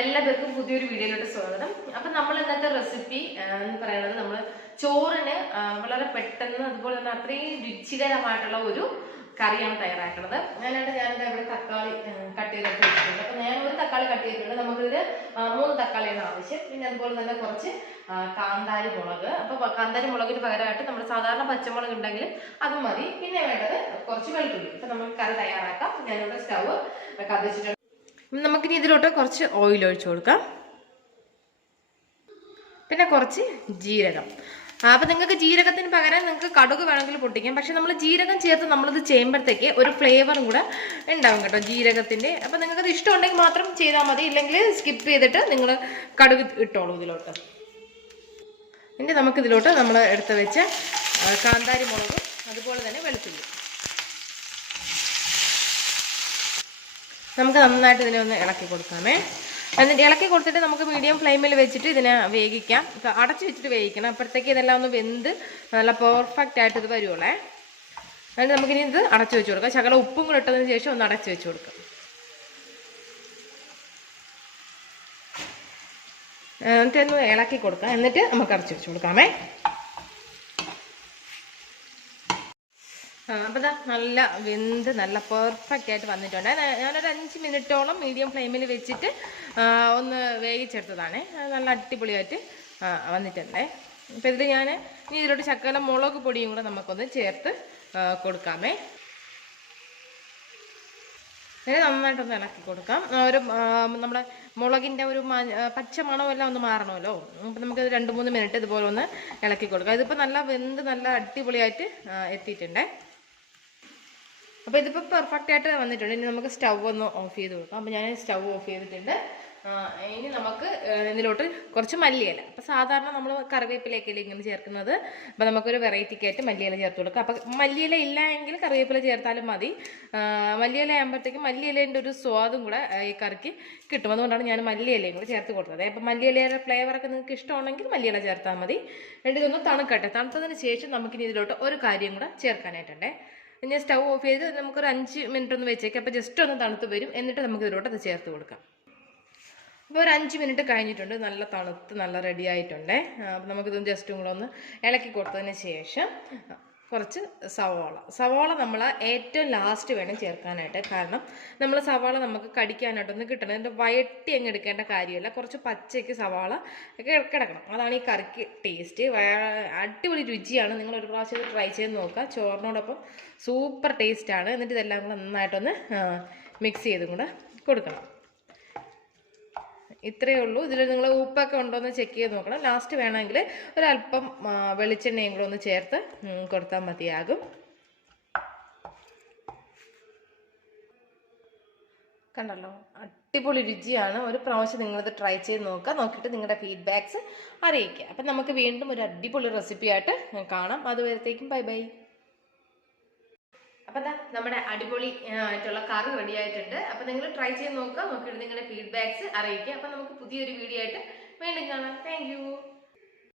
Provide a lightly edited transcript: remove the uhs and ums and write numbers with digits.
എല്ലാവർക്കും പുതിയൊരു വീഡിയോയിലോട്ട് സ്വാഗതം. അപ്പം നമ്മൾ ഇന്നത്തെ റെസിപ്പി എന്ന് പറയുന്നത് നമ്മൾ ചോറിന് വളരെ പെട്ടെന്ന് അതുപോലെ തന്നെ അത്രയും രുചികരമായിട്ടുള്ള ഒരു കറിയാണ് തയ്യാറാക്കുന്നത്. ഞാനിവിടെ ഇവിടെ തക്കാളി കട്ട് ചെയ്തിട്ട് വെച്ചിട്ടുണ്ട്. അപ്പം ഞാൻ ഒരു തക്കാളി കട്ട് ചെയ്തിട്ടുണ്ട്. നമുക്കിതിൽ 3 തക്കാളിയാണ് ആവശ്യം. പിന്നെ അതുപോലെ തന്നെ കുറച്ച് കാന്താരി മുളക്. അപ്പോൾ കാന്താരി മുളകിന് പകരമായിട്ട് നമ്മൾ സാധാരണ പച്ചമുളക് ഉണ്ടെങ്കിൽ അതും മതി. പിന്നെ വേണ്ടത് കുറച്ച് വെളുത്തുള്ളി. അപ്പം നമുക്ക് കറി തയ്യാറാക്കാം. ഞാനിവിടെ സ്റ്റവ് കത്തിച്ചിട്ടുണ്ട്. നമുക്കിനി ഇതിലോട്ട് കുറച്ച് ഓയിൽ ഒഴിച്ചു കൊടുക്കാം. പിന്നെ കുറച്ച് ജീരകം. അപ്പം നിങ്ങൾക്ക് ജീരകത്തിന് പകരം നിങ്ങൾക്ക് കടുക് വേണമെങ്കിൽ പൊട്ടിക്കാം. പക്ഷെ നമ്മൾ ജീരകം ചേർത്ത് നമ്മളിത് ചെയ്യുമ്പോഴത്തേക്ക് ഒരു ഫ്ലേവറും കൂടെ ഉണ്ടാവും കേട്ടോ ജീരകത്തിൻ്റെ. അപ്പം നിങ്ങൾക്കത് ഇഷ്ടമുണ്ടെങ്കിൽ മാത്രം ചെയ്താൽ മതി, ഇല്ലെങ്കിൽ സ്കിപ്പ് ചെയ്തിട്ട് നിങ്ങൾ കടുക് ഇട്ടോളൂ ഇതിലോട്ട്. ഇനി നമുക്കിതിലോട്ട് നമ്മൾ എടുത്ത് വെച്ച കാന്താരി മുളകും അതുപോലെ തന്നെ വെളുത്തുള്ളി നമുക്ക് നന്നായിട്ട് ഇതിനെ ഒന്ന് ഇളക്കി കൊടുക്കാമേ. എന്നിട്ട് ഇളക്കി കൊടുത്തിട്ട് നമുക്ക് മീഡിയം ഫ്ലെയിമിൽ വെച്ചിട്ട് ഇതിനെ വേവിക്കാം. അടച്ചു വെച്ചിട്ട് വേവിക്കണം. അപ്പോഴത്തേക്ക് ഇതെല്ലാം ഒന്ന് വെന്ത് നല്ല പെർഫെക്റ്റ് ആയിട്ട് ഇത് വരുവുള്ളേ. എന്നിട്ട് നമുക്കിനി ഇത് അടച്ചു വെച്ച് കൊടുക്കാം. ശകലം ഉപ്പും കൂടെ ഇട്ടതിന് ശേഷം ഒന്ന് അടച്ചു വെച്ച് കൊടുക്കാം. എന്നിട്ടൊന്ന് ഇളക്കി കൊടുക്കാം. എന്നിട്ട് നമുക്ക് അടച്ചു വെച്ച് കൊടുക്കാമേ. അപ്പോൾ ഇതാ നല്ല വെന്ത് നല്ല പെർഫെക്റ്റ് ആയിട്ട് വന്നിട്ടുണ്ട്. ഞാനൊരു 5 മിനിറ്റോളം മീഡിയം ഫ്ലെയിമിൽ വെച്ചിട്ട് ഒന്ന് വേവിച്ചെടുത്തതാണ്. നല്ല അടിപൊളിയായിട്ട് വന്നിട്ടുണ്ടേ. അപ്പോൾ ഇതിൽ ഞാൻ ഇനി ഇതിലോട്ട് ശകലം മുളക് പൊടിയും കൂടെ നമുക്കൊന്ന് ചേർത്ത് കൊടുക്കാമേ. ഇത് നന്നായിട്ടൊന്ന് ഇളക്കി കൊടുക്കാം. ഒരു നമ്മുടെ മുളകിൻ്റെ ഒരു പച്ച മണമെല്ലാം ഒന്ന് മാറണമല്ലോ. അപ്പം നമുക്കത് 2-3 മിനിറ്റ് ഇതുപോലെ ഒന്ന് ഇളക്കി കൊടുക്കാം. ഇതിപ്പോൾ നല്ല വെന്ത് നല്ല അടിപൊളിയായിട്ട് എത്തിയിട്ടുണ്ടേ. അപ്പോൾ ഇതിപ്പോൾ പെർഫെക്റ്റ് ആയിട്ട് വന്നിട്ടുണ്ട്. ഇനി നമുക്ക് സ്റ്റവ് ഒന്ന് ഓഫ് ചെയ്ത് കൊടുക്കാം. അപ്പോൾ ഞാൻ സ്റ്റവ് ഓഫ് ചെയ്തിട്ടുണ്ട്. ഇനി നമുക്ക് ഇതിലോട്ട് കുറച്ച് മല്ലിയില. അപ്പോൾ സാധാരണ നമ്മൾ കറിവേപ്പിലയൊക്കെയല്ലേ ഇങ്ങനെ ചേർക്കുന്നത്. അപ്പോൾ നമുക്കൊരു വെറൈറ്റിക്കായിട്ട് മല്ലിയില ചേർത്ത് കൊടുക്കാം. അപ്പോൾ മല്ലിയില ഇല്ല എങ്കിൽ കറിവേപ്പില ചേർത്താലും മതി. മല്ലിയില ആകുമ്പോഴത്തേക്കും മല്ലിയിലേൻ്റെ ഒരു സ്വാദും കൂടെ ഈ കറിക്ക് കിട്ടും. അതുകൊണ്ടാണ് ഞാൻ മല്ലിയിലയും കൂടെ ചേർത്ത് കൊടുത്തത്. അപ്പോൾ മല്ലിയിലയുടെ ഫ്ലേവറൊക്കെ നിങ്ങൾക്ക് ഇഷ്ടമാണെങ്കിൽ മല്ലിയില ചേർത്താൽ മതി. എന്നിട്ട് ഇതൊന്ന് തണുക്കട്ടെ. തണുത്തതിന് ശേഷം നമുക്കിനി ഇതിലോട്ട് ഒരു കാര്യം കൂടെ ചേർക്കാനായിട്ടുണ്ടേ. ഇനി സ്റ്റവ് ഓഫ് ചെയ്ത് നമുക്കൊരു 5 മിനിറ്റ് ഒന്ന് വെച്ചേക്കാം. അപ്പോൾ ജസ്റ്റ് ഒന്ന് തണുത്ത് വരും. എന്നിട്ട് നമുക്ക് ഇതിലോട്ട് അത് ചേർത്ത് കൊടുക്കാം. അപ്പോൾ ഒരു 5 മിനിറ്റ് കഴിഞ്ഞിട്ടുണ്ട്. നല്ല തണുത്ത് നല്ല റെഡി ആയിട്ടുണ്ട്. അപ്പോൾ നമുക്കിതൊന്ന് ജസ്റ്റും കൂടെ ഒന്ന് ഇളക്കി കൊടുത്തതിന് ശേഷം കുറച്ച് സവാള നമ്മൾ ഏറ്റവും ലാസ്റ്റ് വേണം ചേർക്കാനായിട്ട്. കാരണം നമ്മൾ സവാള നമുക്ക് കടിക്കാനായിട്ടൊന്ന് കിട്ടണം. എന്നിട്ട് വയറ്റി അങ്ങ് എടുക്കേണ്ട കാര്യമില്ല. കുറച്ച് പച്ചയ്ക്ക് സവാള കിടക്കണം. അതാണ് ഈ കറിക്ക് ടേസ്റ്റ്. അടിപൊളി രുചിയാണ്. നിങ്ങൾ ഒരു പ്രാവശ്യം ട്രൈ ചെയ്ത് നോക്കുക. ചോറിനോടൊപ്പം സൂപ്പർ ടേസ്റ്റാണ്. എന്നിട്ട് ഇതെല്ലാം കൂടെ നന്നായിട്ടൊന്ന് മിക്സ് ചെയ്തും കൂടെ കൊടുക്കണം. ഇത്രയേ ഉള്ളൂ. ഇതിൽ നിങ്ങൾ ഉപ്പൊക്കെ ഉണ്ടോ എന്ന് ചെക്ക് ചെയ്ത് നോക്കണം. ലാസ്റ്റ് വേണമെങ്കിൽ ഒരല്പം വെളിച്ചെണ്ണയും കൂടെ ഒന്ന് ചേർത്ത് കൊടുത്താൽ മതിയാകും. കണ്ടല്ലോ, അടിപൊളി രുചിയാണ്. ഒരു പ്രാവശ്യം നിങ്ങളിത് ട്രൈ ചെയ്ത് നോക്കുക. നോക്കിയിട്ട് നിങ്ങളുടെ ഫീഡ്ബാക്ക്സ് അറിയിക്കുക. അപ്പം നമുക്ക് വീണ്ടും ഒരു അടിപൊളി റെസിപ്പിയായിട്ട് കാണാം. അതുവരത്തേക്കും ബൈ ബൈ. അപ്പം എന്താ നമ്മുടെ അടിപൊളി ആയിട്ടുള്ള കറി റെഡി ആയിട്ടുണ്ട്. അപ്പം നിങ്ങൾ ട്രൈ ചെയ്ത് നോക്കുക. നോക്കിയിട്ട് നിങ്ങളുടെ ഫീഡ്ബാക്ക്സ് അറിയിക്കുക. അപ്പം നമുക്ക് പുതിയൊരു വീഡിയോ ആയിട്ട് വീണ്ടും കാണാം. Thank you.